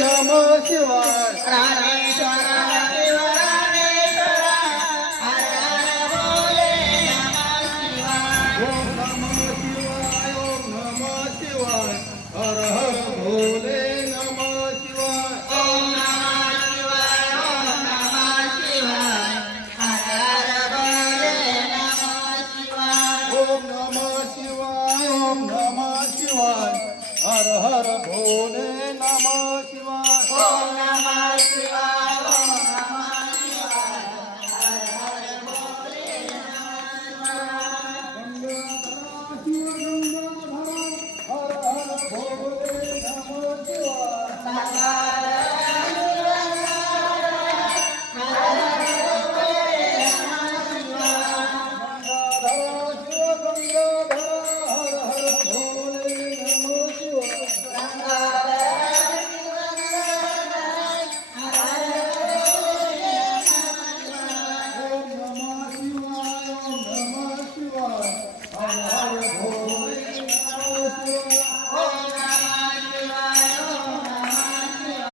नम शिवाय. ओम नम शिवाय ओम नम शिवाय हर हर भोले नम शिवाय. ओम नम शिवाय ओम नम शिवाय. हर हर भोले नम शिवाय Halo.